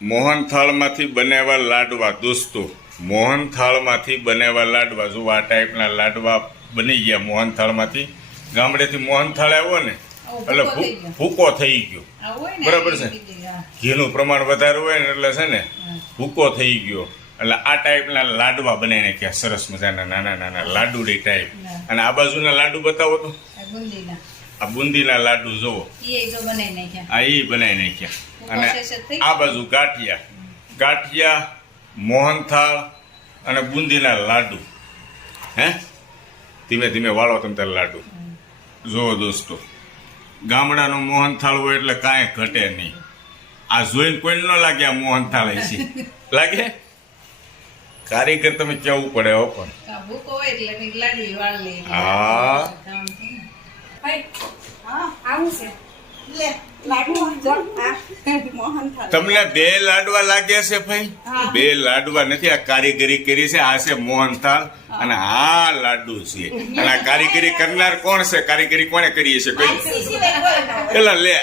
મોહનથાળમાંથી બનેવા લાડવા દોસ્તો, મોહનથાળમાંથી બનેવા લાડવા જો આ ટાઈપના લાડવા બની ગયા મોહનથાળમાંથી. ગામડેથી મોહનથાળ આવ્યો ને એટલે ભૂકો થઈ ગયો, બરાબર છે. ઘીનું પ્રમાણ વધારે હોય ને એટલે છે ને ભૂકો થઈ ગયો. એટલે આ ટાઈપના લાડવા બનાવી નાખ્યા, સરસ મજાના નાના નાના લાડુડી ટાઈપ. અને આ બાજુના લાડુ બતાવો તો, આ બુંદીના લાડુ જોવો, આ એ બનાવી નાખ્યા. અને આ બાજુ ગાંઠિયા, ગાંઠિયા, મોહનથાળ અને બુંદીના લાડુ. હે ધીમે ધીમે વાળો તમે તાર લાડુ જોવો દોસ્તો. ગામડાનો મોહનથાળ હોય એટલે કાંઈ ઘટે નહીં. આ જોઈને કોઈ ન લાગે આ મોહનથાળ છે, લાગે કારીગર તમે કેવું પડે હો. પણ તમને બે લાડવા લાગ્યા છે ભાઈ? બે લાડવા નથી, આ કારીગરી કરી છે. આ છે મોહનથાળ અને આ લાડુ છે. અને આ કારીગરી કરનાર કોણ છે? કારીગરી કોને કરી છે? પેલા લે